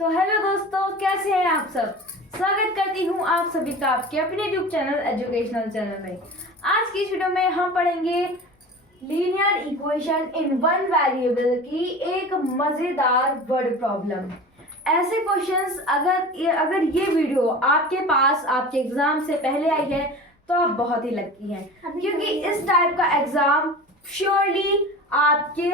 तो हेलो दोस्तों, कैसे हैं आप सब। स्वागत करती हूं आप सभी का आपके अपने यूट्यूब चैनल एजुकेशनल चैनल में। आज की इस वीडियो में हम पढ़ेंगे linear equation in one variable की एक मजेदार वर्ड प्रॉब्लम। ऐसे क्वेश्चंस अगर ये वीडियो आपके पास आपके एग्जाम से पहले आई है तो आप बहुत ही लकी हैं, क्योंकि इस टाइप का एग्जाम श्योरली आपके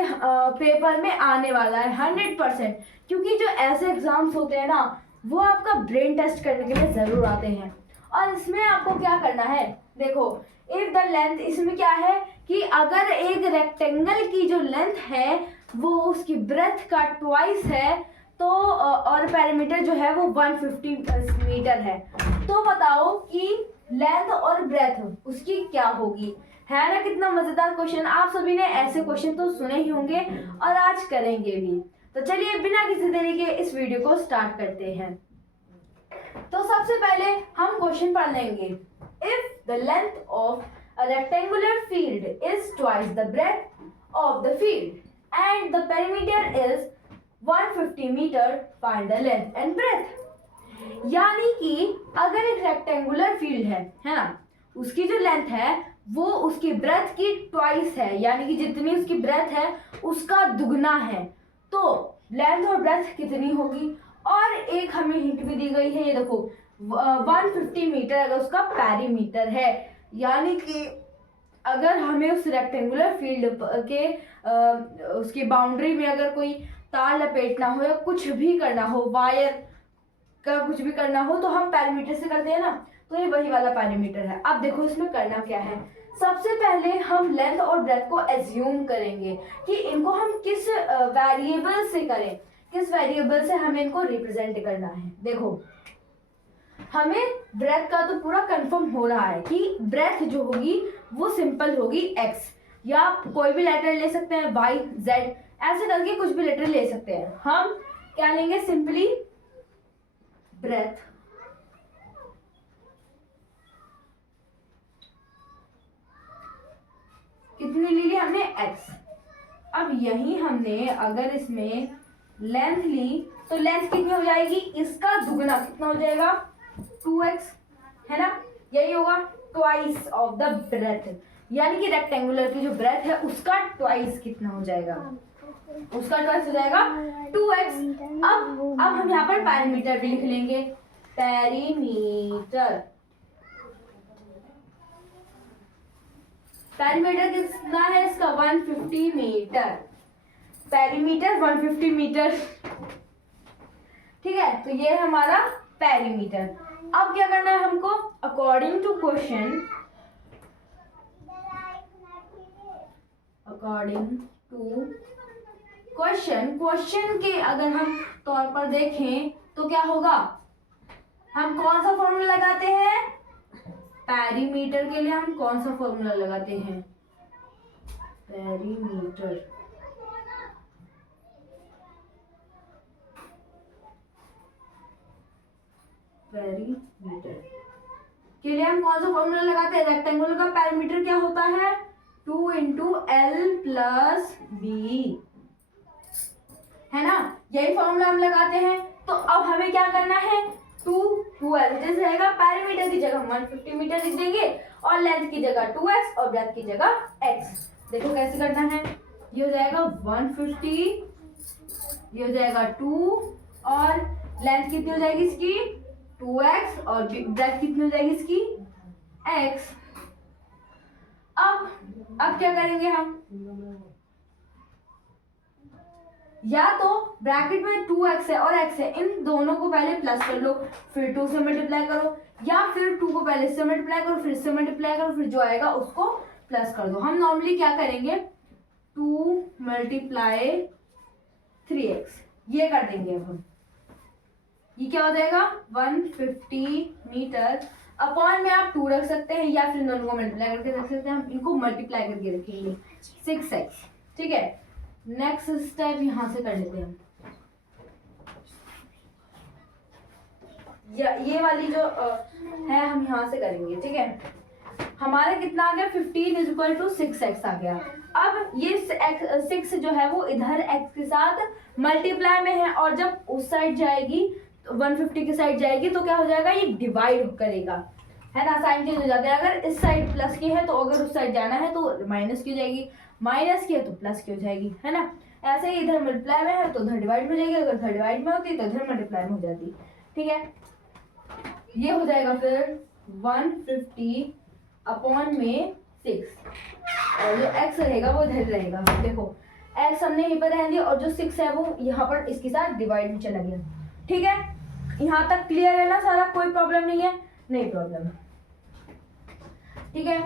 पेपर में आने वाला है 100%। क्योंकि जो ऐसे एग्जाम्स होते हैं ना, वो आपका ब्रेन टेस्ट करने के लिए ज़रूर आते हैं। और इसमें आपको क्या करना है, देखो इफ द लेंथ, इसमें क्या है कि अगर एक रेक्टेंगल की जो लेंथ है वो उसकी ब्रेथ का ट्वाइस है तो और पैरामीटर जो है वो 150 मीटर है, तो बताओ कि लेंथ और ब्रेथ उसकी क्या होगी। है ना कितना मजेदार क्वेश्चन। आप सभी ने ऐसे क्वेश्चन तो सुने ही होंगे और आज करेंगे भी। तो चलिए बिना किसी देरी के इस वीडियो को स्टार्ट करते हैं। तो सबसे पहले हम क्वेश्चन पढ़ लेंगे। If the length of a rectangular field is twice the breadth of the field and the perimeter is 150 metre, find the length and breadth. यानी कि अगर एक रेक्टेंगुलर फील्ड है ना, उसकी जो लेंथ है वो उसकी ब्रेथ की ट्वाइस है, यानी कि जितनी उसकी ब्रेथ है उसका दुगना है, तो लेंथ और ब्रेथ कितनी होगी। और एक हमें हिंट भी दी गई है, ये देखो 150 मीटर अगर उसका पेरीमीटर है, यानी कि अगर हमें उस रेक्टेंगुलर फील्ड के उसकी बाउंड्री में अगर कोई तार लपेटना हो या कुछ भी करना हो, वायर का कुछ भी करना हो, तो हम पेरीमीटर से करते हैं ना, तो ये वही वाला पेरीमीटर है। अब देखो इसमें करना क्या है। सबसे पहले हम लेंथ और ब्रेथ को एज्यूम करेंगे कि इनको हम किस वेरिएबल से करें, किस वेरिएबल से हमें इनको रिप्रेजेंट करना है। देखो हमें ब्रेथ का तो पूरा कंफर्म हो रहा है कि ब्रेथ जो होगी वो सिंपल होगी x, या कोई भी लेटर ले सकते हैं y z, ऐसे करके कुछ भी लेटर ले सकते हैं। हम क्या लेंगे, सिंपली ब्रेथ। कितनी ली हमने x। अब यही हमने अगर इसमें लेंथ ली तो लेंथ कितनी हो जाएगी, इसका दुगना कितना हो जाएगा 2x, है ना, यही होगा ट्वाइस ऑफ द ब्रेथ, यानी कि रेक्टेंगुलर की जो ब्रेथ है उसका ट्वाइस कितना हो जाएगा, उसका ट्वाइस हो जाएगा 2x। अब हम यहाँ पर पैरीमीटर भी लिख लेंगे, पैरीमीटर। पैरीमीटर कितना है इसका 150 मीटर, पैरीमीटर 150 मीटर, ठीक है। तो ये हमारा पैरीमीटर। अब क्या करना है हमको, अकॉर्डिंग टू क्वेश्चन, क्वेश्चन के अगर हम तौर पर देखें तो क्या होगा, हम कौन सा फॉर्मूला लगाते हैं, पैरीमीटर के लिए हम कौन सा फॉर्मूला लगाते हैं, पैरीमीटर के लिए हम कौन सा फॉर्मूला लगाते हैं, रेक्टेंगुलर का पैरीमीटर क्या होता है 2 इंटू एल प्लस बी, है ना, यही फॉर्मूला हम लगाते हैं। तो अब हमें क्या करना है, 2l रहेगा, पैरीमीटर की जगह 150 मीटर लिख देंगे और लेंथ की जगह 2x और ब्रेथ की जगह x। देखो कैसे करना है, ये हो जाएगा 150, ये हो जाएगा 2 और लेंथ कितनी हो जाएगी इसकी 2x और ब्रेथ कितनी हो जाएगी इसकी x। अब क्या करेंगे हम, या तो ब्रैकेट में 2x है और x है, इन दोनों को पहले प्लस कर लो, फिर 2 से मल्टीप्लाई करो, या फिर 2 को पहले से मल्टीप्लाई करो, फिर से मल्टीप्लाई करो, फिर जो आएगा उसको प्लस कर दो। हम नॉर्मली क्या करेंगे, 2 मल्टीप्लाई 3x, ये कर देंगे। अब हम ये क्या हो जाएगा 150 मीटर, अपॉन में आप 2 रख सकते हैं या फिर दोनों को मल्टीप्लाई करके रख सकते हैं। हम इनको मल्टीप्लाई करके रखेंगे 6x, ठीक है। नेक्स्ट स्टेप यहां से कर लेते हैं, ये वाली जो है हम यहां से करेंगे, ठीक है। हमारा कितना आ गया 15 = 6x आ गया। अब ये 6 जो है वो इधर x के साथ मल्टीप्लाई में है, और जब उस साइड जाएगी, 150 की साइड जाएगी, तो क्या हो जाएगा, ये डिवाइड करेगा, है ना, साइन चेंज हो जाता है। अगर इस साइड प्लस की है तो अगर उस साइड जाना है तो माइनस की हो जाएगी, माइनस की है तो प्लस की हो जाएगी, है ना। ऐसे ही इधर मल्टीप्लाई में है तो उधर डिवाइड में हो जाएगी, अगर उधर डिवाइड में होती तो इधर मल्टीप्लाई में हो जाती, ठीक है। ये हो जाएगा फिर 150 अपॉन में 6, और जो x रहेगा वो इधर रहेगा। देखो x हमने यहीं पर रह दिया और जो 6 है वो यहाँ पर इसके साथ डिवाइड में चला गया, ठीक है। यहाँ तक क्लियर है ना सारा, कोई प्रॉब्लम नहीं है, नहीं प्रॉब्लम, ठीक है।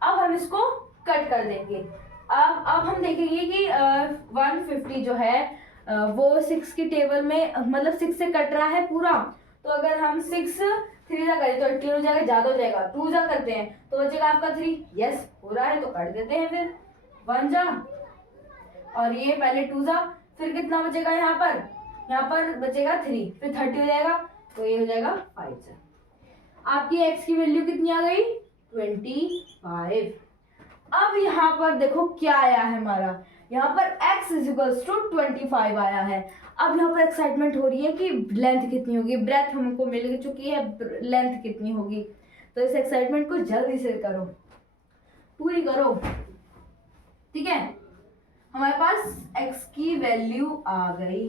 अब हम इसको कट कर देंगे। अब हम देखेंगे कि 150 जो है वो 6 की टेबल में, मतलब 6 से कट रहा है पूरा, तो अगर हम 6 3 जा करें तो 18 हो जाएगा, ज्यादा हो जाएगा, 2 जा करते हैं तो बचेगा आपका 3, यस हो रहा है तो काट देते हैं, फिर 1 जा और ये पहले 2 जा, फिर कितना बचेगा यहाँ पर बचेगा 3, फिर 30 हो जाएगा, तो ये हो जाएगा 5 जा। आपकी x की वैल्यू कितनी आ गई, 25। अब यहाँ पर देखो क्या आया है हमारा, यहाँ पर x = 25 आया है। अब यहाँ पर एक्साइटमेंट हो रही है कि लेंथ कितनी होगी, ब्रेथ हमको मिल चुकी है, लेंथ कितनी होगी, तो इस एक्साइटमेंट को जल्दी से करो, पूरी करो, ठीक है। हमारे पास x की वैल्यू आ गई।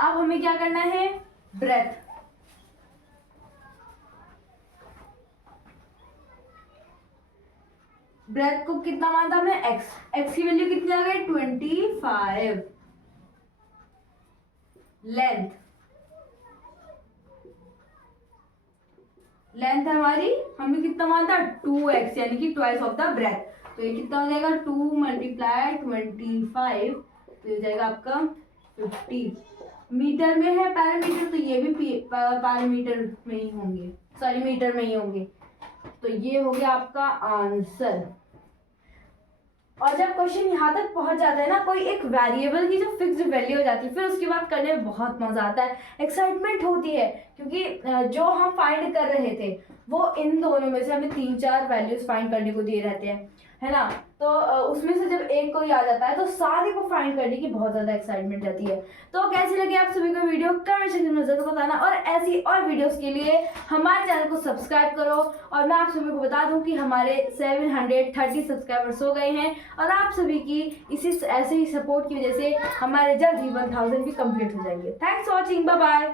अब हमें क्या करना है, ब्रेथ, ब्रेथ को कितना माना हमने, x की वैल्यू कितनी आ गई, 25। लेंथ हमारी हमने कितना माना, 2x, यानी कि ट्वाइस ऑफ द ब्रेथ, तो ये कितना हो जाएगा, 2 × 25, तो ये हो जाएगा आपका 50। मीटर में है पैरामीटर, तो ये भी पैरामीटर में ही होंगे, सॉरी मीटर में ही होंगे, तो ये हो गया आपका आंसर। और जब क्वेश्चन यहाँ तक पहुंच जाता है ना, कोई एक वेरिएबल की जो फिक्स्ड वैल्यू हो जाती है, फिर उसकी बात करने में बहुत मजा आता है, एक्साइटमेंट होती है, क्योंकि जो हम फाइंड कर रहे थे वो इन दोनों में से हमें 3-4 वैल्यूज फाइंड करने को दिए रहते हैं, है ना। तो उसमें से जब एक कोई आ जाता है तो सारे को फाइंड करने की बहुत ज़्यादा एक्साइटमेंट रहती है। तो कैसी लगी आप सभी को वीडियो, कमेंट सेक्शन में जरूर बताना, और ऐसी और वीडियोस के लिए हमारे चैनल को सब्सक्राइब करो। और मैं आप सभी को बता दूं कि हमारे 730 सब्सक्राइबर्स हो गए हैं, और आप सभी की इसी ऐसे ही सपोर्ट की वजह से हमारे जल्द ही 1000 भी कंप्लीट हो जाएंगे। Thanks for watching, bye bye.